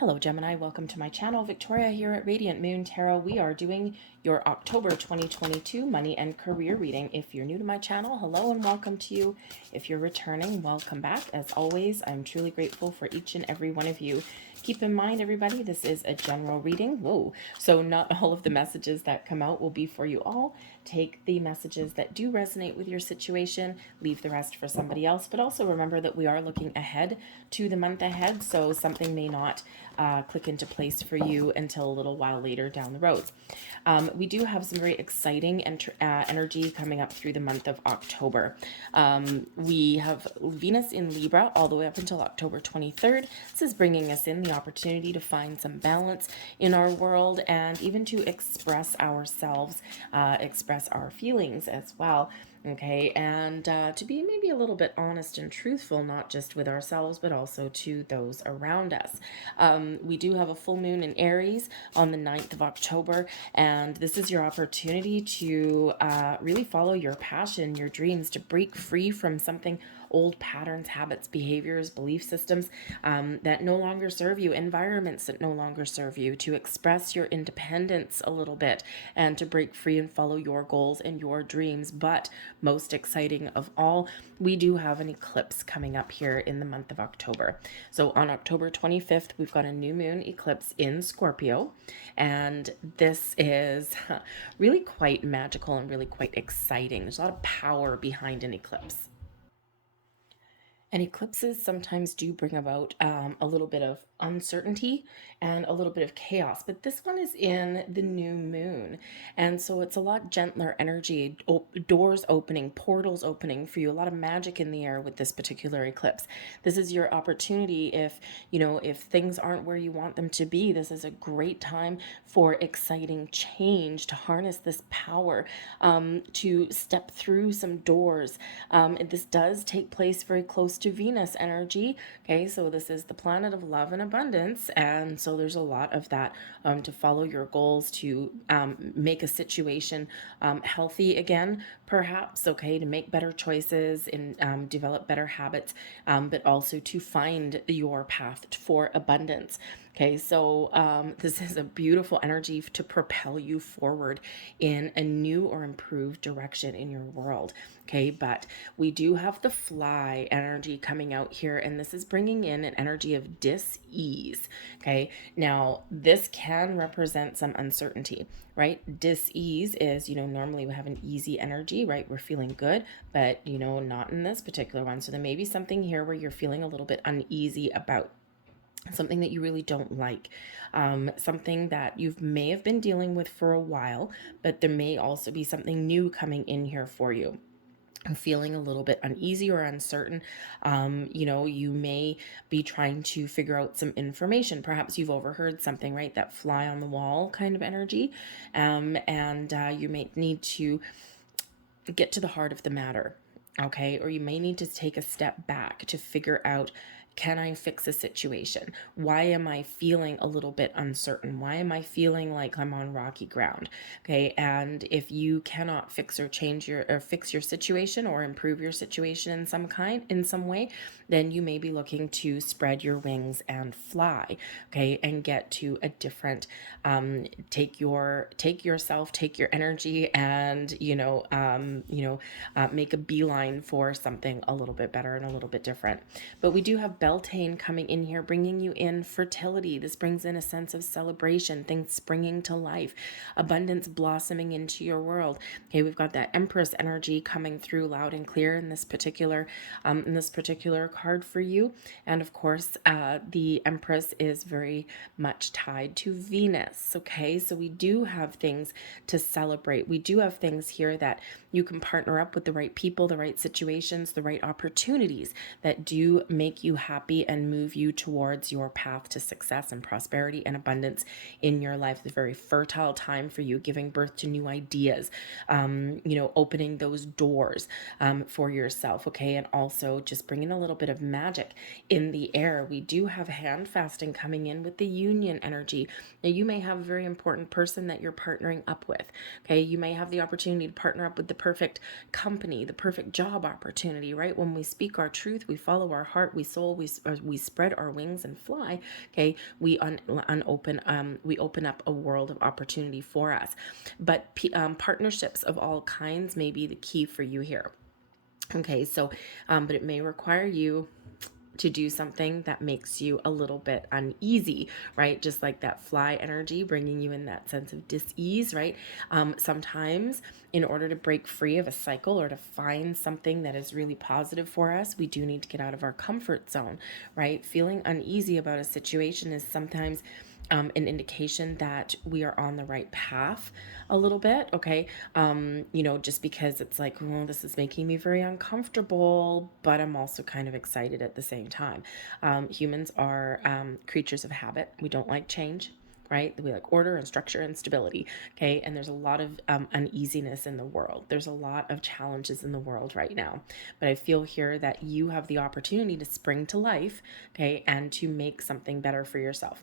Hello Gemini, welcome to my channel. Victoria here at Radiant Moon Tarot. We are doing your October 2022 money and career reading. If you're new to my channel, hello and welcome to you. If you're returning, welcome back. As always, I'm truly grateful for each and every one of you. Keep in mind, everybody, this is a general reading. Whoa. So not all of the messages that come out will be for you all. Take the messages that do resonate with your situation, leave the rest for somebody else. But also remember that we are looking ahead to the month ahead, so something may not click into place for you until a little while later down the road. We do have some very exciting energy coming up through the month of October. We have Venus in Libra all the way up until October 23rd. This is bringing us in the opportunity to find some balance in our world and even to express ourselves, express our feelings as well. Okay, and to be maybe a little bit honest and truthful, not just with ourselves, but also to those around us. We do have a full moon in Aries on the 9th of October, and this is your opportunity to really follow your passion, your dreams, to break free from something, old patterns, habits, behaviors, belief systems that no longer serve you, environments that no longer serve you, to express your independence a little bit and to break free and follow your goals and your dreams. But most exciting of all, we do have an eclipse coming up here in the month of October. So on October 25th, we've got a new moon eclipse in Scorpio, and this is really quite magical and really quite exciting. There's a lot of power behind an eclipse. And eclipses sometimes do bring about a little bit of uncertainty and a little bit of chaos, but this one is in the new moon, and so it's a lot gentler energy, doors opening, portals opening for you, a lot of magic in the air with this particular eclipse. This is your opportunity. If things aren't where you want them to be, this is a great time for exciting change, to harness this power, to step through some doors. This does take place very close to Venus energy. Okay, so this is the planet of love and abundance, and so there's a lot of that to follow your goals, to make a situation healthy again, perhaps. Okay, to make better choices and develop better habits, but also to find your path for abundance. Okay, so this is a beautiful energy to propel you forward in a new or improved direction in your world. Okay, but we do have the fly energy coming out here, and this is bringing in an energy of dis-ease. Okay, now this can represent some uncertainty, right? Dis-ease is, normally we have an easy energy, right? We're feeling good, but, not in this particular one. So there may be something here where you're feeling a little bit uneasy about something that you really don't like, something that you may have been dealing with for a while, but there may also be something new coming in here for you. I'm feeling a little bit uneasy or uncertain. You may be trying to figure out some information. Perhaps you've overheard something, right? That fly on the wall kind of energy. And you may need to get to the heart of the matter. Okay, or you may need to take a step back to figure out, can I fix a situation? Why am I feeling a little bit uncertain? Why am I feeling like I'm on rocky ground? Okay, and if you cannot fix or fix your situation or improve your situation in some way, then you may be looking to spread your wings and fly. Okay, and get to a different, take your energy and make a beeline for something a little bit better and a little bit different. But we do have Beltane coming in here, bringing you in fertility. This brings in a sense of celebration, things springing to life, abundance blossoming into your world. Okay, we've got that Empress energy coming through loud and clear in this particular card for you. And of course, the Empress is very much tied to Venus. Okay, so we do have things to celebrate. We do have things here that you can partner up with the right people, the right situations, the right opportunities that do make you happy and move you towards your path to success and prosperity and abundance in your life. It's a very fertile time for you, giving birth to new ideas, opening those doors for yourself. Okay, and also just bringing a little bit of magic in the air. We do have hand fasting coming in with the union energy. Now, you may have a very important person that you're partnering up with. Okay, you may have the opportunity to partner up with the perfect company, the perfect job opportunity, right? When we speak our truth, we follow our heart, we soul, we spread our wings and fly, okay, we open up a world of opportunity for us. But partnerships of all kinds may be the key for you here. Okay, so, but it may require you to do something that makes you a little bit uneasy, right? Just like that fly energy, bringing you in that sense of dis-ease, right? Sometimes in order to break free of a cycle or to find something that is really positive for us, we do need to get out of our comfort zone, right? Feeling uneasy about a situation is sometimes an indication that we are on the right path a little bit, okay? Just because it's like, oh, this is making me very uncomfortable, but I'm also kind of excited at the same time. Humans are creatures of habit. We don't like change, right? We like order and structure and stability, okay? And there's a lot of uneasiness in the world. There's a lot of challenges in the world right now. But I feel here that you have the opportunity to spring to life, okay, and to make something better for yourself.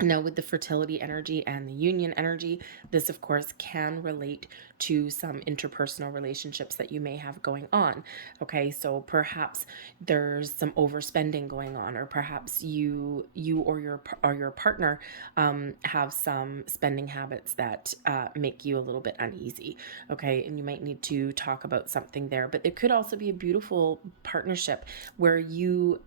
Now, with the fertility energy and the union energy, this, of course, can relate to some interpersonal relationships that you may have going on. Okay, so perhaps there's some overspending going on, or perhaps you or your partner have some spending habits that make you a little bit uneasy. Okay, and you might need to talk about something there. But it could also be a beautiful partnership where you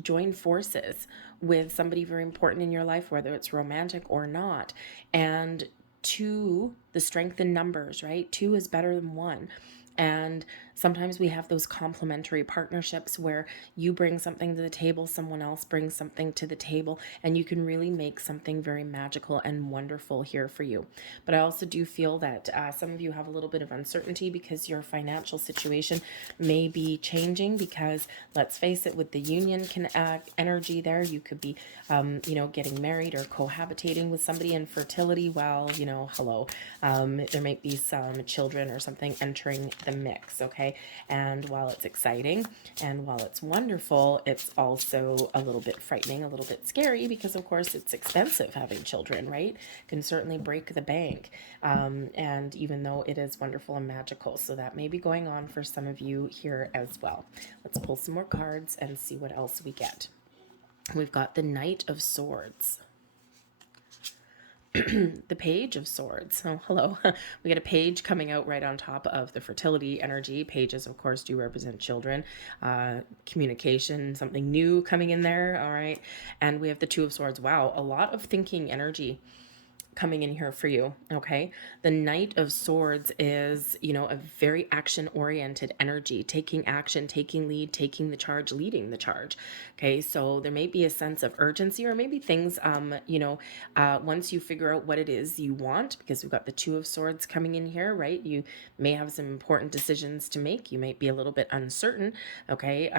join forces with somebody very important in your life, whether it's romantic or not. And two, the strength in numbers, right? Two is better than one. And sometimes we have those complementary partnerships where you bring something to the table, someone else brings something to the table, and you can really make something very magical and wonderful here for you. But I also do feel that some of you have a little bit of uncertainty because your financial situation may be changing, because let's face it, with the union energy there, you could be, getting married or cohabitating with somebody. In fertility, well, hello, there might be some children or something entering the mix, okay? And while it's exciting and while it's wonderful, it's also a little bit frightening, a little bit scary, because of course it's expensive having children, right? Can certainly break the bank. And even though it is wonderful and magical, so that may be going on for some of you here as well. Let's pull some more cards and see what else we get. We've got the Knight of Swords. The Page of Swords. Oh, hello. We get a page coming out right on top of the fertility energy. Pages, of course, do represent children, communication, something new coming in there. All right. And we have the Two of Swords. Wow. A lot of thinking energy coming in here for you. Okay. The Knight of Swords is, a very action oriented energy, taking action, taking lead, taking the charge, leading the charge. Okay. So there may be a sense of urgency, or maybe things, once you figure out what it is you want, because we've got the Two of Swords coming in here, right? You may have some important decisions to make. You might be a little bit uncertain. Okay.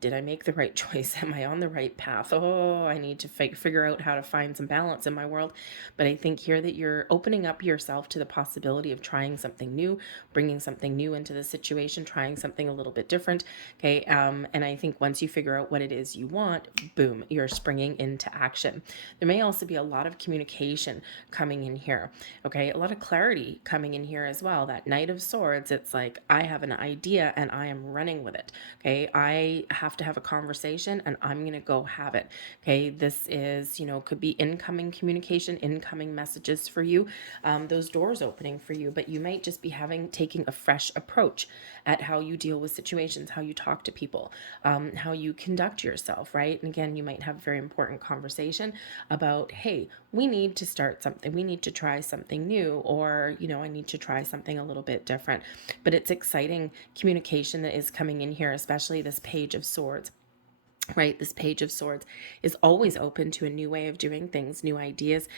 Did I make the right choice? Am I on the right path? Oh, I need to figure out how to find some balance in my world. But I think here that you're opening up yourself to the possibility of trying something new, bringing something new into the situation, trying something a little bit different. Okay. And I think once you figure out what it is you want, boom, you're springing into action. There may also be a lot of communication coming in here. Okay. A lot of clarity coming in here as well. That Knight of Swords, it's like, I have an idea and I am running with it. Okay. I have to have a conversation and I'm going to go have it. Okay. This is, could be incoming communication, incoming messages for you, those doors opening for you, but you might just be taking a fresh approach at how you deal with situations, how you talk to people, how you conduct yourself, right? And again, you might have a very important conversation about, hey, we need to start something, we need to try something new, or, I need to try something a little bit different. But it's exciting communication that is coming in here, especially this Page of Swords. Right, this Page of Swords is always open to a new way of doing things, new ideas,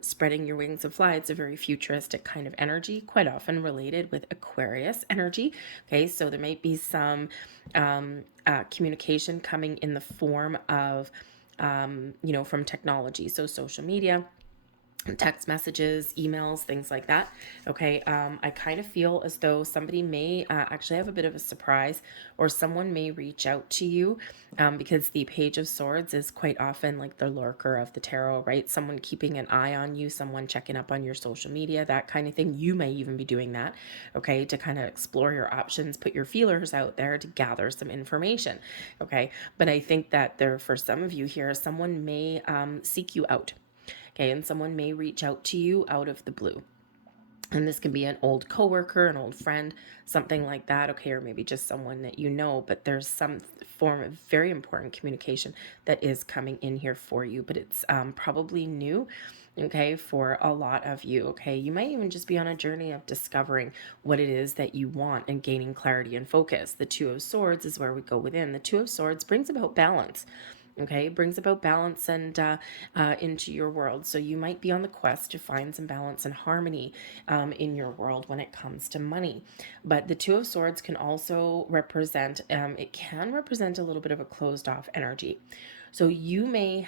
spreading your wings and fly. It's a very futuristic kind of energy, quite often related with Aquarius energy. Okay, so there might be some communication coming in the form of, from technology, so social media. text messages, emails, things like that. Okay. I kind of feel as though somebody may actually have a bit of a surprise, or someone may reach out to you, because the Page of Swords is quite often like the lurker of the tarot, right? Someone keeping an eye on you, someone checking up on your social media, that kind of thing. You may even be doing that, okay, to kind of explore your options, put your feelers out there to gather some information, okay? But I think that there, for some of you here, someone may seek you out. Okay, and someone may reach out to you out of the blue. And this can be an old coworker, an old friend, something like that, okay, or maybe just someone that you know, but there's some form of very important communication that is coming in here for you, but it's probably new, okay, for a lot of you, okay? You might even just be on a journey of discovering what it is that you want and gaining clarity and focus. The Two of Swords is where we go within. The Two of Swords brings about balance. Okay, it brings about balance and into your world. So you might be on the quest to find some balance and harmony in your world when it comes to money. But the Two of Swords can also represent, it can represent a little bit of a closed off energy. So you may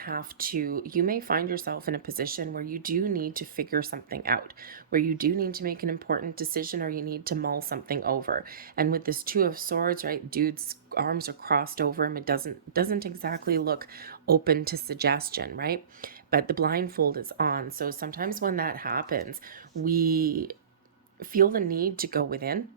find yourself in a position where you do need to figure something out, where you do need to make an important decision, or you need to mull something over. And with this Two of Swords, right, dude's arms are crossed over him. It doesn't exactly look open to suggestion, right? But the blindfold is on. So sometimes when that happens, we feel the need to go within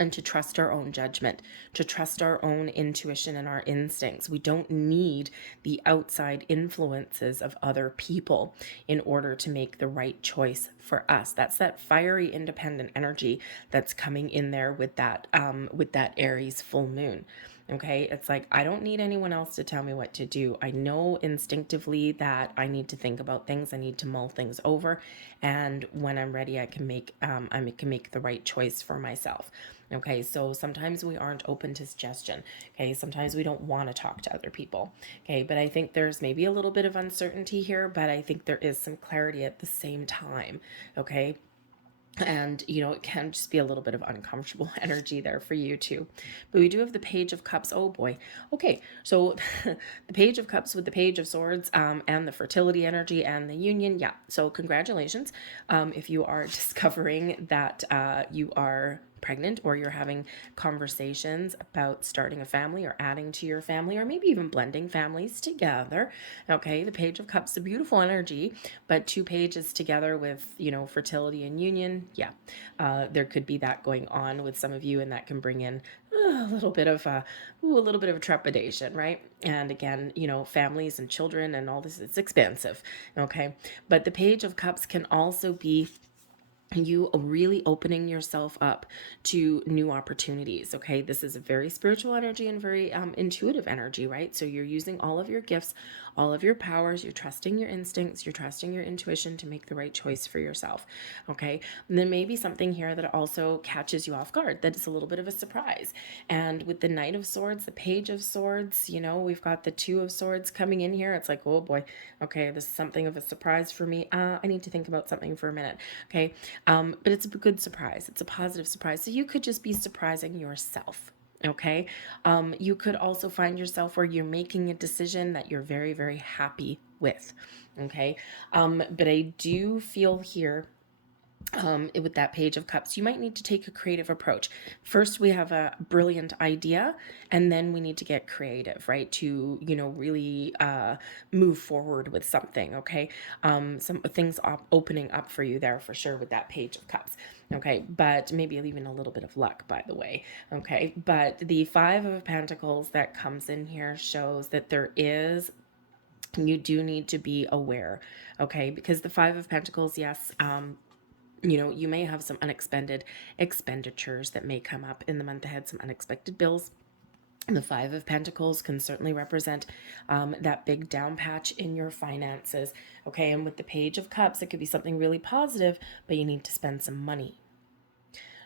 and to trust our own judgment, to trust our own intuition and our instincts. We don't need the outside influences of other people in order to make the right choice for us. That's that fiery, independent energy that's coming in there with that Aries full moon. Okay, it's like, I don't need anyone else to tell me what to do. I know instinctively that I need to think about things. I need to mull things over, and when I'm ready, I can make the right choice for myself. Okay, so sometimes we aren't open to suggestion. Okay, sometimes we don't want to talk to other people. Okay, but I think there's maybe a little bit of uncertainty here, but I think there is some clarity at the same time. Okay, and it can just be a little bit of uncomfortable energy there for you too. But we do have the Page of Cups. Oh boy. Okay, so the Page of Cups with the Page of Swords, and the fertility energy and the union. Yeah, so congratulations if you are discovering that you are pregnant, or you're having conversations about starting a family or adding to your family, or maybe even blending families together. Okay, the Page of Cups, a beautiful energy, but two pages together with fertility and union. Yeah, there could be that going on with some of you, and that can bring in a little bit of a trepidation, right? And again, families and children and all this, it's expensive. Okay, but the Page of Cups can also be you really opening yourself up to new opportunities. Okay, this is a very spiritual energy and very intuitive energy, right? So you're using all of your gifts, all of your powers, you're trusting your instincts, you're trusting your intuition to make the right choice for yourself. Okay, and then maybe something here that also catches you off guard, that is a little bit of a surprise. And with the Knight of Swords, the Page of Swords, we've got the Two of Swords coming in here. It's like, oh boy, okay, this is something of a surprise for me. I need to think about something for a minute. Okay, but it's a good surprise. It's a positive surprise. So you could just be surprising yourself. Okay. You could also find yourself where you're making a decision that you're very, very happy with. Okay. But I do feel here with that Page of Cups, you might need to take a creative approach. First, we have a brilliant idea, and then we need to get creative, right? To, really move forward with something, okay? Some things opening up for you there for sure with that Page of Cups, okay? But maybe even a little bit of luck, by the way, okay? But the Five of Pentacles that comes in here shows that you do need to be aware, okay? Because the Five of Pentacles, yes, you may have some unexpected expenditures that may come up in the month ahead, some unexpected bills. The Five of Pentacles can certainly represent that big down patch in your finances. Okay, and with the Page of Cups, it could be something really positive, but you need to spend some money.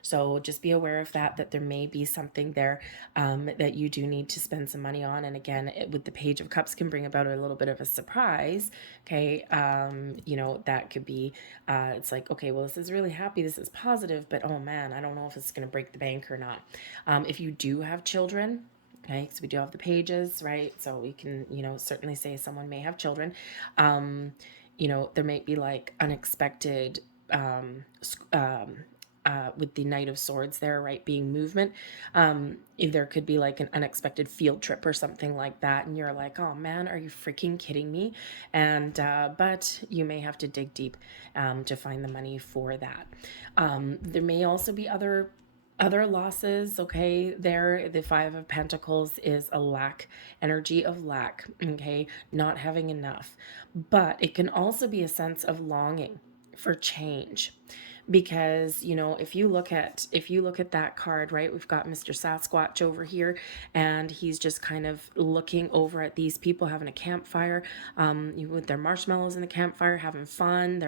So just be aware of that there may be something there that you do need to spend some money on. And again, with the Page of Cups can bring about a little bit of a surprise. Okay. That could be, it's like, okay, well, this is really happy. This is positive, but oh man, I don't know if it's going to break the bank or not. If you do have children, okay, because we do have the pages, right? So we can, certainly say someone may have children. there might be like unexpected, with the Knight of Swords there, right, being movement. If there could be like an unexpected field trip or something like that, and you're like, oh man, are you freaking kidding me? And but you may have to dig deep to find the money for that. There may also be other losses. Okay, there, the Five of Pentacles is a lack, energy of lack. Okay, not having enough. But it can also be a sense of longing for change, because if you look at that card, right, we've got Mr. Sasquatch over here, and he's just kind of looking over at these people having a campfire, with their marshmallows in the campfire, having fun.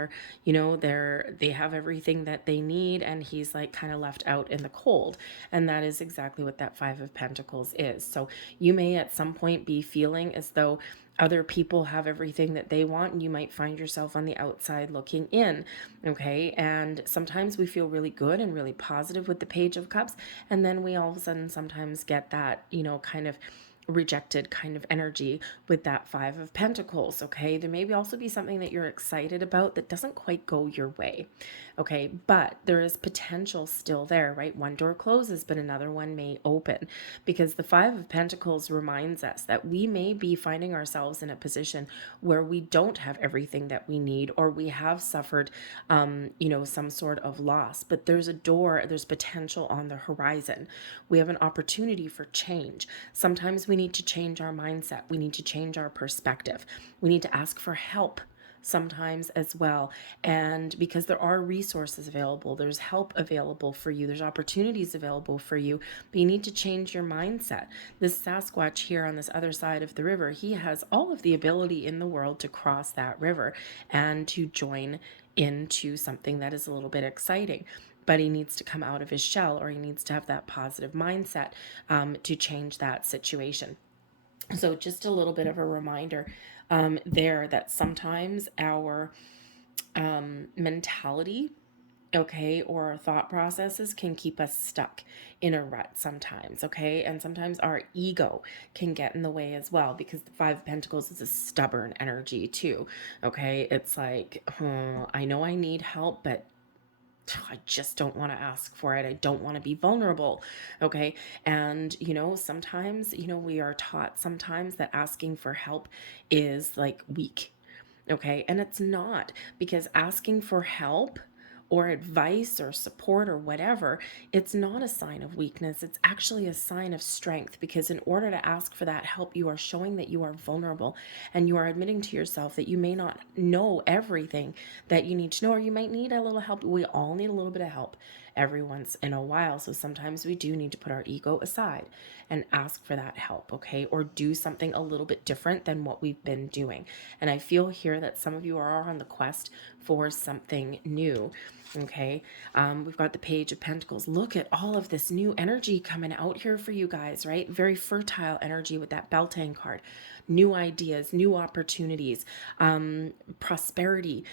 They have everything that they need, and he's like kind of left out in the cold. And that is exactly what that Five of Pentacles is. So you may at some point be feeling as though other people have everything that they want, and you might find yourself on the outside looking in. Okay, and sometimes we feel really good and really positive with the Page of Cups, and then we all of a sudden sometimes get that, kind of rejected kind of energy with that Five of Pentacles. Okay, there may also be something that you're excited about that doesn't quite go your way. Okay, but there is potential still there, right? One door closes, but another one may open, because the Five of Pentacles reminds us that we may be finding ourselves in a position where we don't have everything that we need, or we have suffered, some sort of loss, but there's potential on the horizon. We have an opportunity for change. Sometimes we need to change our mindset. We need to change our perspective. We need to ask for help sometimes as well. And because there are resources available, there's help available for you, there's opportunities available for you, but you need to change your mindset. This Sasquatch here on this other side of the river, he has all of the ability in the world to cross that river and to join into something that is a little bit exciting. But he needs to come out of his shell, or he needs to have that positive mindset to change that situation. So just a little bit of a reminder there, that sometimes our mentality, okay, or our thought processes can keep us stuck in a rut sometimes, okay? And sometimes our ego can get in the way as well, because the Five of Pentacles is a stubborn energy too, okay? It's like, I know I need help, but I just don't want to ask for it. I don't want to be vulnerable. Okay. And, sometimes, we are taught sometimes that asking for help is like weak. Okay. And it's not, because asking for help or advice or support or whatever, it's not a sign of weakness. It's actually a sign of strength, because in order to ask for that help, you are showing that you are vulnerable, and you are admitting to yourself that you may not know everything that you need to know, or you might need a little help. We all need a little bit of help every once in a while. So sometimes we do need to put our ego aside and ask for that help, okay? Or do something a little bit different than what we've been doing. And I feel here that some of you are on the quest for something new. Okay, we've got the Page of Pentacles. Look at all of this new energy coming out here for you guys, right? Very fertile energy with that Beltane card. New ideas, new opportunities, prosperity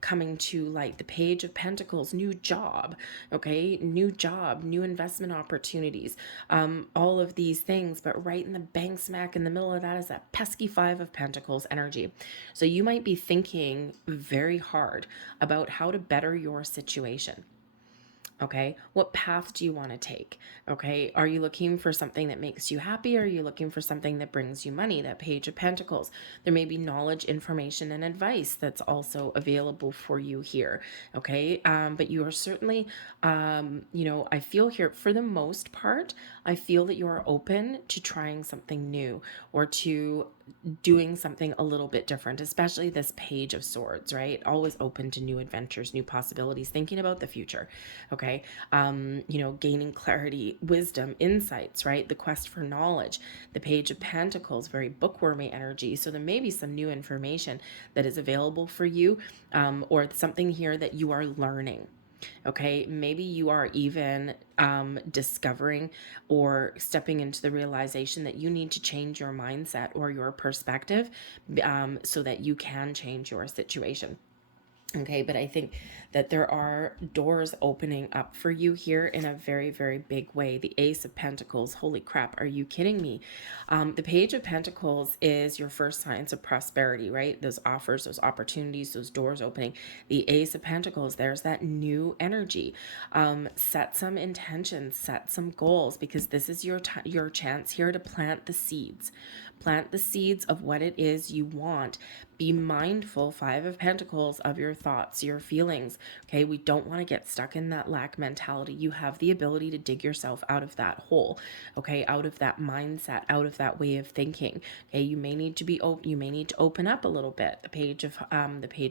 coming to light. The Page of Pentacles, new job, okay? New job, new investment opportunities, all of these things. But right in the bang smack in the middle of that is that pesky Five of Pentacles energy. So you might be thinking very hard about how to better your situation. Okay, what path do you want to take? Okay, are you looking for something that makes you happy, or are you looking for something that brings you money? That Page of Pentacles. There may be knowledge, information, and advice that's also available for you here. Okay, but you are certainly, I feel here for the most part, I feel that you are open to trying something new, or to doing something a little bit different, especially this Page of Swords, right? Always open to new adventures, new possibilities, thinking about the future. Okay, gaining clarity, wisdom, insights, right? The quest for knowledge. The Page of Pentacles, very bookwormy energy. So there may be some new information that is available for you, or something here that you are learning. Okay, maybe you are even discovering or stepping into the realization that you need to change your mindset or your perspective, so that you can change your situation. Okay, but I think that there are doors opening up for you here in a very, very big way. The Ace of Pentacles, holy crap, are you kidding me? The Page of Pentacles is your first signs of prosperity, right? Those offers, those opportunities, those doors opening. The Ace of Pentacles, there's that new energy. Set some intentions, set some goals, because this is your chance here to plant the seeds. Plant the seeds of what it is you want. Be mindful, Five of Pentacles, of your thoughts, your feelings. Okay, we don't want to get stuck in that lack mentality. You have the ability to dig yourself out of that hole, okay, out of that mindset, out of that way of thinking. Okay, you may need to be open. You may need to open up a little bit. The Page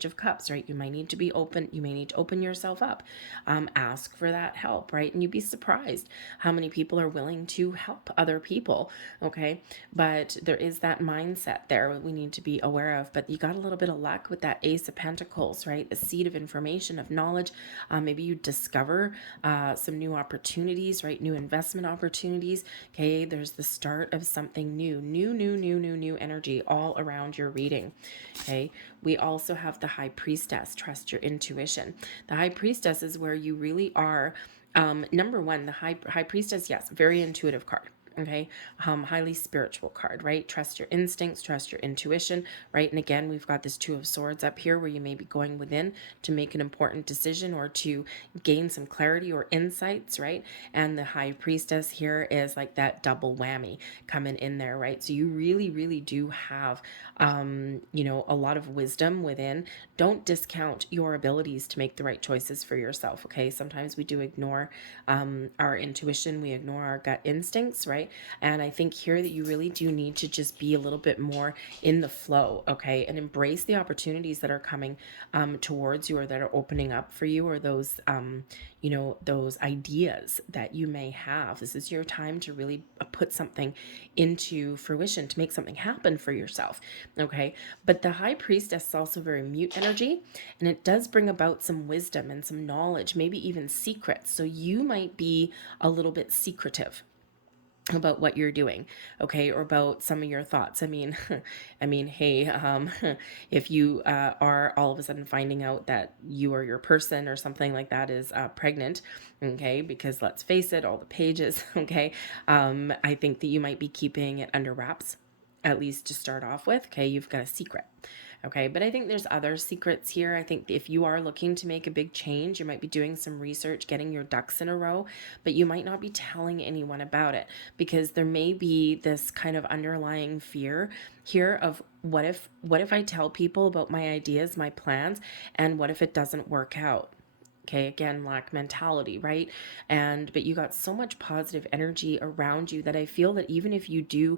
of Cups, right? You might need to be open. You may need to open yourself up. Ask for that help, right? And you'd be surprised how many people are willing to help other people. Okay, but there is that mindset there we need to be aware of. But you got a little bit of luck with that Ace of Pentacles, right? The seed of information, of knowledge. Maybe you discover some new opportunities, right? New investment opportunities. Okay, there's the start of something new energy all around your reading. Okay, we also have the High Priestess. Trust your intuition. The High Priestess is where you really are. Number one, the High Priestess, yes, very intuitive card. Okay, highly spiritual card, right? Trust your instincts, trust your intuition, right? And again, we've got this Two of Swords up here where you may be going within to make an important decision or to gain some clarity or insights, right? And the High Priestess here is like that double whammy coming in there, right? So you really, really do have, a lot of wisdom within. Don't discount your abilities to make the right choices for yourself, okay? Sometimes we do ignore our intuition, we ignore our gut instincts, right? And I think here that you really do need to just be a little bit more in the flow, okay? And embrace the opportunities that are coming towards you or that are opening up for you, or those, those ideas that you may have. This is your time to really put something into fruition, to make something happen for yourself, okay? But the High Priestess is also very mute energy, and it does bring about some wisdom and some knowledge, maybe even secrets. So you might be a little bit secretive about what you're doing, okay, or about some of your thoughts. Hey, if you are all of a sudden finding out that you or your person or something like that is pregnant, okay, because let's face it, all the pages, okay, I think that you might be keeping it under wraps, at least to start off with. Okay, you've got a secret. Okay, but I think there's other secrets here. I think if you are looking to make a big change, you might be doing some research, getting your ducks in a row, but you might not be telling anyone about it, because there may be this kind of underlying fear here of what if I tell people about my ideas, my plans, and what if it doesn't work out? Okay, again, lack mentality, right? But you got so much positive energy around you that I feel that even if you do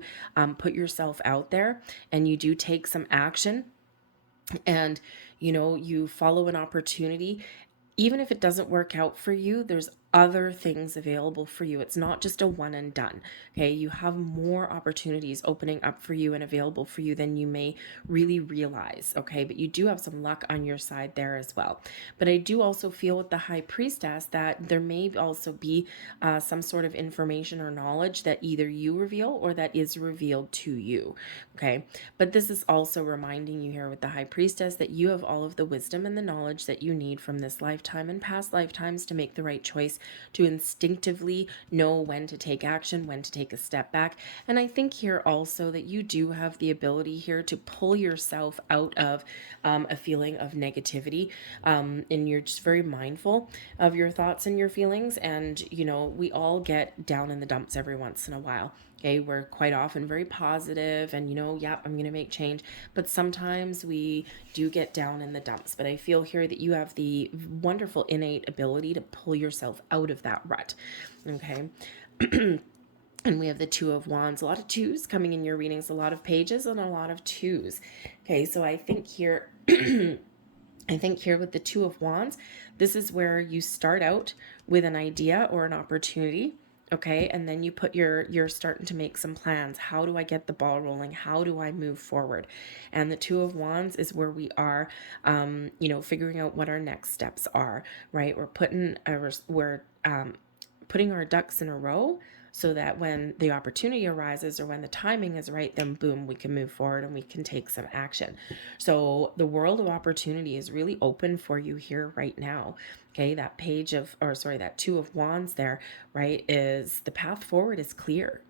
put yourself out there and you do take some action, and you follow an opportunity, even if it doesn't work out for you, there's other things available for you. It's not just a one and done. Okay, you have more opportunities opening up for you and available for you than you may really realize. Okay, but you do have some luck on your side there as well. But I do also feel with the High Priestess that there may also be some sort of information or knowledge that either you reveal or that is revealed to you. Okay, but this is also reminding you here with the High Priestess that you have all of the wisdom and the knowledge that you need from this lifetime and past lifetimes to make the right choice, to instinctively know when to take action, when to take a step back. And I think here also that you do have the ability here to pull yourself out of a feeling of negativity, and you're just very mindful of your thoughts and your feelings. And we all get down in the dumps every once in a while. Okay, we're quite often very positive and, yeah, I'm going to make change. But sometimes we do get down in the dumps. But I feel here that you have the wonderful innate ability to pull yourself out of that rut. Okay. And we have the Two of Wands, a lot of twos coming in your readings, a lot of pages and a lot of twos. Okay, so I think here, with the Two of Wands, this is where you start out with an idea or an opportunity. Okay, and then you're starting to make some plans. How do I get the ball rolling? How do I move forward? And the Two of Wands is where we are, figuring out what our next steps are. Right, we're putting our ducks in a row so that when the opportunity arises or when the timing is right, then boom, we can move forward and we can take some action. So the world of opportunity is really open for you here right now. Okay, that page of, or sorry, that Two of Wands there, right, is the path forward is clear.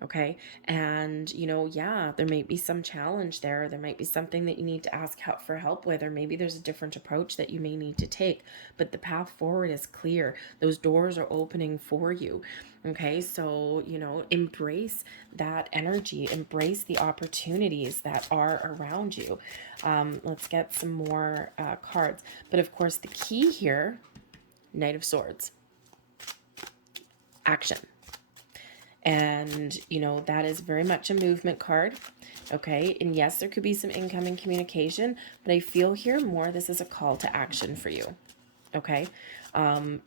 Okay. And, yeah, there might be some challenge there. There might be something that you need to ask for help with, or maybe there's a different approach that you may need to take, but the path forward is clear. Those doors are opening for you. Okay. So, embrace that energy, embrace the opportunities that are around you. Let's get some more cards. But of course, the key here, Knight of Swords, action. And, that is very much a movement card. Okay. And yes, there could be some incoming communication, but I feel here more this is a call to action for you. Okay.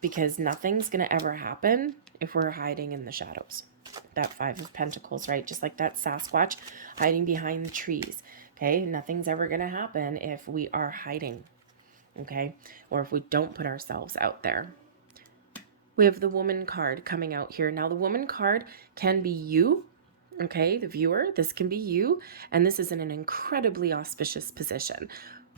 Because nothing's going to ever happen if we're hiding in the shadows. That Five of Pentacles, right? Just like that Sasquatch hiding behind the trees. Okay. Nothing's ever going to happen if we are hiding. Okay. Or if we don't put ourselves out there. We have the Woman card coming out here. Now, the Woman card can be you, okay, the viewer. This can be you, and this is in an incredibly auspicious position.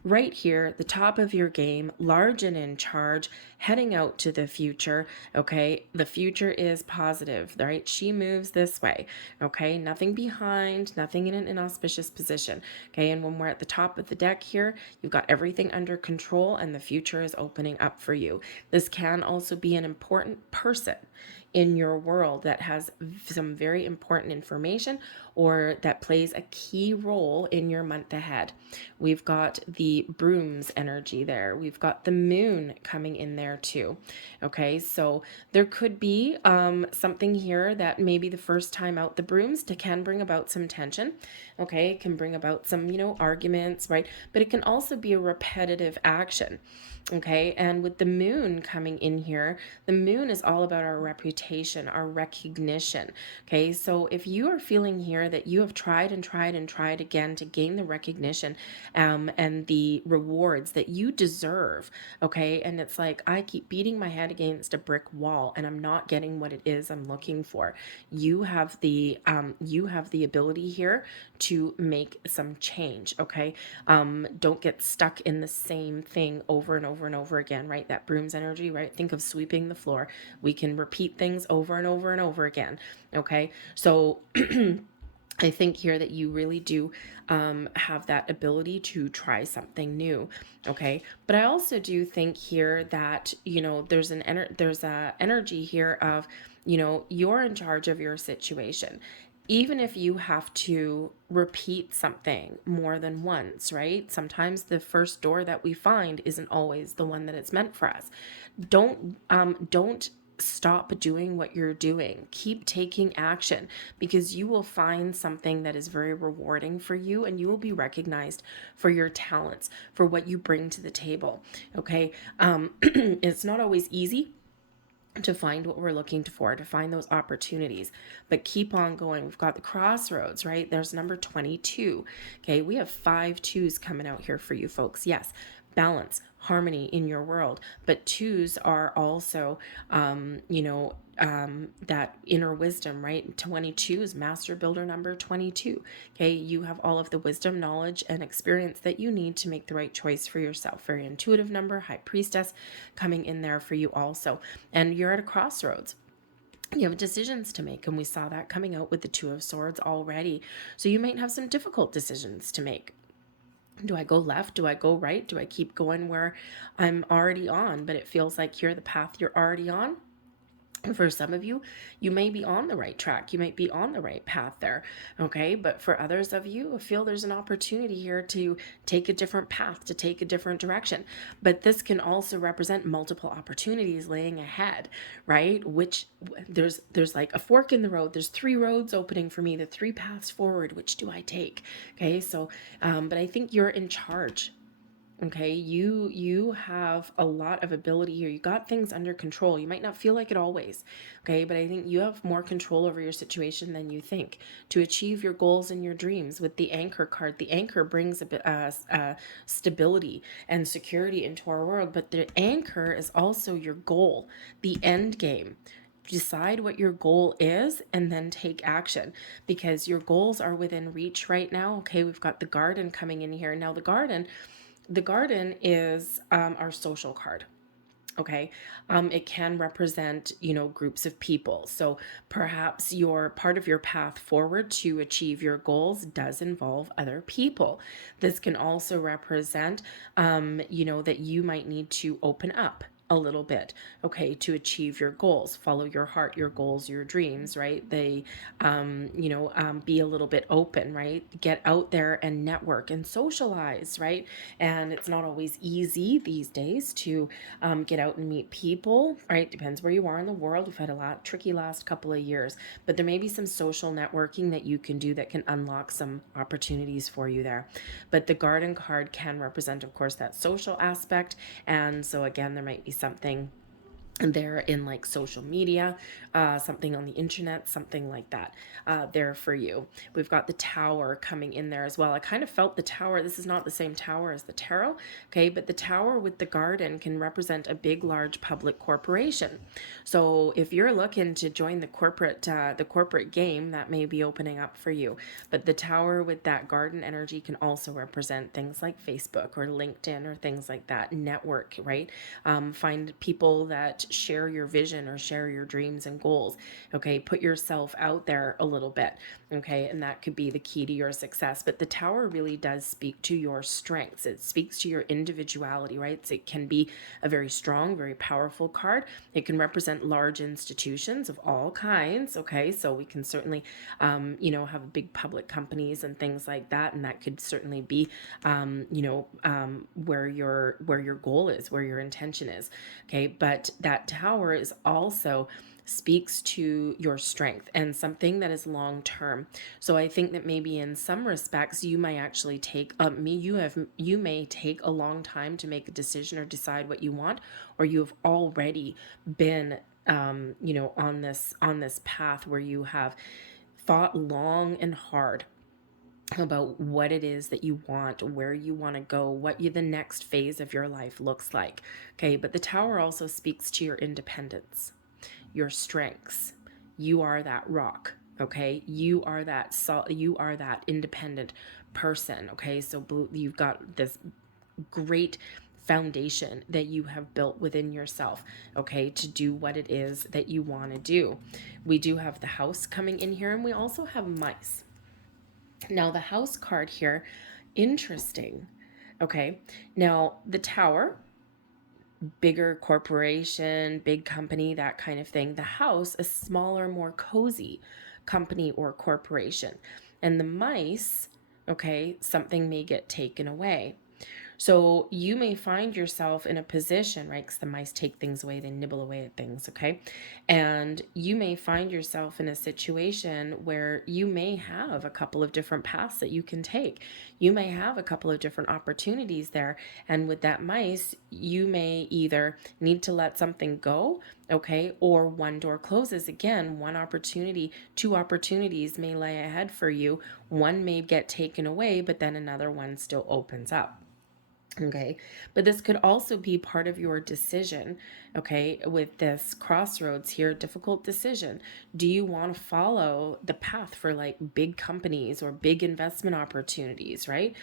Right here, the top of your game, large and in charge, heading out to the future, okay? The future is positive, right? She moves this way, okay? Nothing behind, nothing in an inauspicious position, okay? And when we're at the top of the deck here, you've got everything under control and the future is opening up for you. This can also be an important person in your world that has some very important information or that plays a key role in your month ahead. We've got the brooms energy there. We've got the moon coming in there too. Okay, so there could be something here that maybe the first time out the brooms can bring about some tension. Okay, it can bring about some, arguments, right? But it can also be a repetitive action. Okay, and with the moon coming in here, the moon is all about our reputation, our recognition. Okay, so if you are feeling here that you have tried and tried and tried again to gain the recognition and the rewards that you deserve, okay, and it's like I keep beating my head against a brick wall and I'm not getting what it is I'm looking for. You have the ability here to make some change. Okay, don't get stuck in the same thing over and over and over again, right? That brooms energy, right? Think of sweeping the floor. We can repeat things over and over and over again. Okay, so I think here that you really do have that ability to try something new. Okay, but I also do think here that there's a energy here of you're in charge of your situation. Even if you have to repeat something more than once, right? Sometimes the first door that we find isn't always the one that it's meant for us. Don't stop doing what you're doing. Keep taking action because you will find something that is very rewarding for you and you will be recognized for your talents, for what you bring to the table. Okay. It's not always easy to find what we're looking for, to find those opportunities, but keep on going. We've got the crossroads, right? There's number 22. Okay, we have 5 2s coming out here for you folks. Yes, balance, harmony in your world, but 2s are also that inner wisdom, right? 22 is master builder number 22. Okay, you have all of the wisdom, knowledge, and experience that you need to make the right choice for yourself. Very intuitive number, high priestess coming in there for you also. And you're at a crossroads. You have decisions to make, and we saw that coming out with the Two of Swords already. So you might have some difficult decisions to make. Do I go left? Do I go right? Do I keep going where I'm already on? But it feels like here the path you're already on. For some of you, you may be on the right track. You might be on the right path there. Okay. But for others of you, I feel there's an opportunity here to take a different path, to take a different direction. But this can also represent multiple opportunities laying ahead, right? Which there's like a fork in the road. There's 3 roads opening for me, the 3 paths forward. Which do I take? Okay. So, but I think you're in charge. Okay, you have a lot of ability here. You got things under control. You might not feel like it always, okay, but I think you have more control over your situation than you think to achieve your goals and your dreams. With the Anchor card, the Anchor brings a bit stability and security into our world, but the Anchor is also your goal, the end game. decide what your goal is and then take action, because your goals are within reach right now. Okay, we've got the garden coming in here. Now the garden is our social card. Okay. It can represent, groups of people. So perhaps your part of your path forward to achieve your goals does involve other people. This can also represent, that you might need to open up a little bit, okay, to achieve your goals. Follow your heart, your goals, your dreams, right? They, be a little bit open, right? Get out there and network and socialize, right? And it's not always easy these days to get out and meet people, right? Depends where you are in the world. We've had a lot tricky last couple of years, but there may be some social networking that you can do that can unlock some opportunities for you there. But the garden card can represent, of course, that social aspect. And so again, there might be something there in like social media, something on the internet, something like that, there for you. We've got the tower coming in there as well. I kind of felt the tower. This is not the same tower as the tarot, okay, but the tower with the garden can represent a big, large public corporation. So if you're looking to join the corporate game, that may be opening up for you. But the tower with that garden energy can also represent things like Facebook or LinkedIn or things like that. Network, right? Find people that share your vision or share your dreams and goals. Okay, put yourself out there a little bit. Okay, and that could be the key to your success. But the tower really does speak to your strengths. It speaks to your individuality, right? So it can be a very strong, very powerful card. It can represent large institutions of all kinds. Okay, so we can certainly, have big public companies and things like that, and that could certainly be, where your goal is, where your intention is. Okay, but that tower is also speaks to your strength and something that is long term. So I think that maybe in some respects you might actually take you may take a long time to make a decision or decide what you want, or you have already been on this path where you have thought long and hard about what it is that you want, where you want to go, what the next phase of your life looks like. Okay, but the tower also speaks to your independence, your strengths. You are that rock. Okay, you are that independent person. Okay, so you've got this great foundation that you have built within yourself, okay, to do what it is that you want to do. We do have the house coming in here, and we also have mice. Now, the house card here, interesting. Okay, now the tower, bigger corporation, big company, that kind of thing. The house, a smaller, more cozy company or corporation. And the mice, okay, something may get taken away. So you may find yourself in a position, right? Because the mice take things away, they nibble away at things, okay? And you may find yourself in a situation where you may have a couple of different paths that you can take. You may have a couple of different opportunities there. And with that mice, you may either need to let something go, okay? Or one door closes. Again, one opportunity, two opportunities may lay ahead for you. One may get taken away, but then another one still opens up. Okay, but this could also be part of your decision, okay, with this crossroads here, difficult decision. Do you want to follow the path for like big companies or big investment opportunities, right?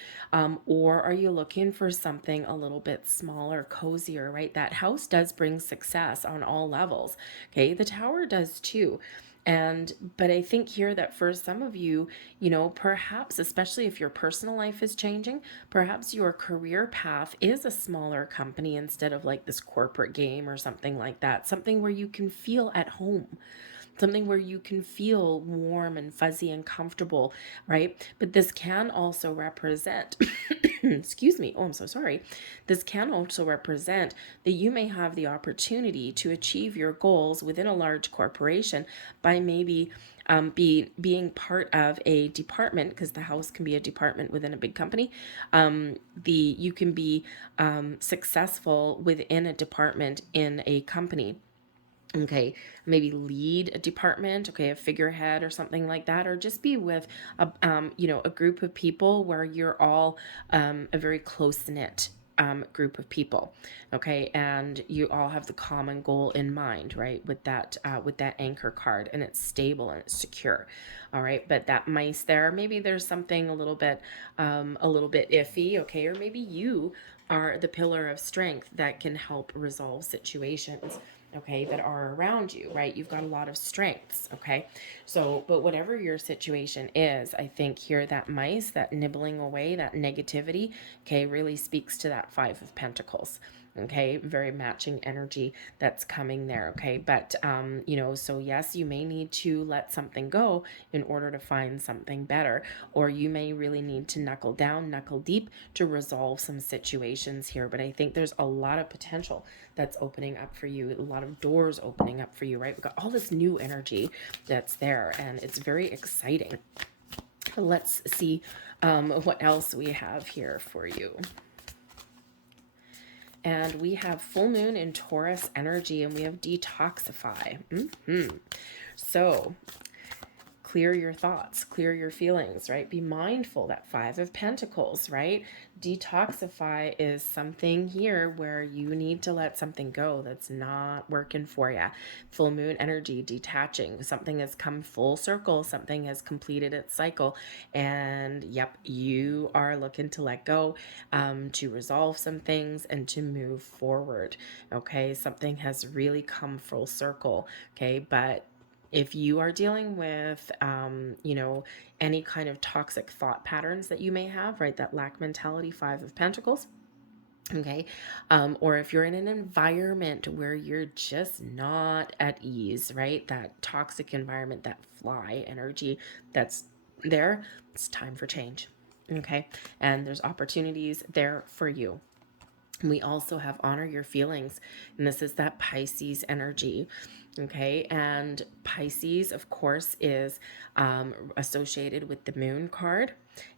Or are you looking for something a little bit smaller, cozier, right? That house does bring success on all levels, okay? The tower does too. But I think here that for some of you, perhaps, especially if your personal life is changing, perhaps your career path is a smaller company instead of like this corporate game or something like that. Something where you can feel at home, something where you can feel warm and fuzzy and comfortable, right? But this can also represent, excuse me, oh, I'm so sorry. This can also represent that you may have the opportunity to achieve your goals within a large corporation by maybe being part of a department, because the house can be a department within a big company. You can be successful within a department in a company. Okay, maybe lead a department, okay, a figurehead or something like that, or just be with a group of people where you're all a very close knit group of people, okay? And you all have the common goal in mind, right? With that anchor card, and it's stable and it's secure, all right? But that mice there, maybe there's something a little bit iffy, okay? Or maybe you are the pillar of strength that can help resolve situations, okay, that are around you, right? You've got a lot of strengths, okay? So, but whatever your situation is, I think here that mice, that nibbling away, that negativity, okay, really speaks to that Five of Pentacles. Okay, very matching energy that's coming there. Okay, but you know, so yes, you may need to let something go in order to find something better, or you may really need to knuckle down, knuckle deep to resolve some situations here. But I think there's a lot of potential that's opening up for you, a lot of doors opening up for you, right? We've got all this new energy that's there, and it's very exciting. Let's see what else we have here for you. And we have full moon in Taurus energy, and we have detoxify. So clear your thoughts, clear your feelings, right? Be mindful, that Five of Pentacles, right? Detoxify is something here where you need to let something go that's not working for you. Full moon energy, detaching. Something has come full circle, something has completed its cycle, and yep, you are looking to let go, to resolve some things and to move forward, okay? Something has really come full circle, okay? But if you are dealing with, you know, any kind of toxic thought patterns that you may have, right, that lack mentality, Five of Pentacles, okay, or if you're in an environment where you're just not at ease, right, that toxic environment, that fly energy that's there, it's time for change, okay, and there's opportunities there for you. We also have honor your feelings, and this is that Pisces energy, okay? And Pisces, of course, is associated with the moon card,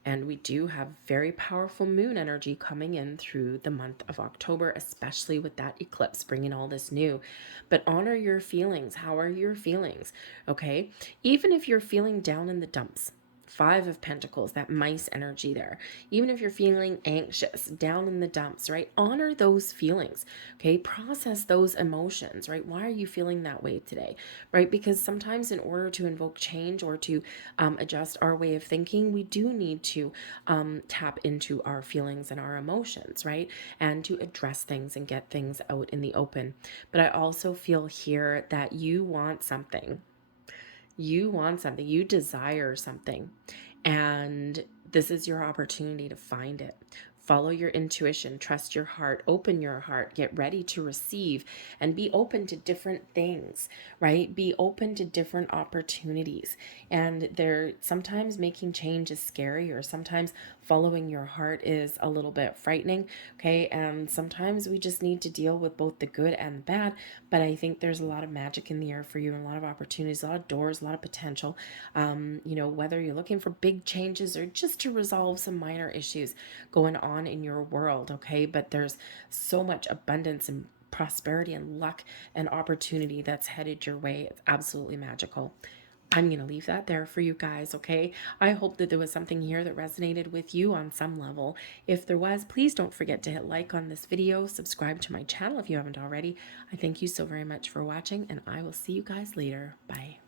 and we do have very powerful moon energy coming in through the month of October, especially with that eclipse bringing all this new. But honor your feelings. How are your feelings, okay? Even if you're feeling down in the dumps, Five of Pentacles, that mice energy there. Even if you're feeling anxious, down in the dumps, right? Honor those feelings, okay? Process those emotions, right? Why are you feeling that way today, right? Because sometimes in order to invoke change or to adjust our way of thinking, we do need to tap into our feelings and our emotions, right? And to address things and get things out in the open. But I also feel here that you want something. You want something, you desire something, and this is your opportunity to find it. Follow your intuition, trust your heart, open your heart, get ready to receive, and be open to different things, right? Be open to different opportunities. And there, sometimes making change is scary, or sometimes following your heart is a little bit frightening, okay? And sometimes we just need to deal with both the good and the bad. But I think there's a lot of magic in the air for you, and a lot of opportunities, a lot of doors, a lot of potential. You know, whether you're looking for big changes or just to resolve some minor issues going on in your world, okay? But there's so much abundance and prosperity and luck and opportunity that's headed your way. It's absolutely magical. I'm going to leave that there for you guys, okay? I hope that there was something here that resonated with you on some level. If there was, please don't forget to hit like on this video, subscribe to my channel if you haven't already. I thank you so very much for watching, and I will see you guys later. Bye.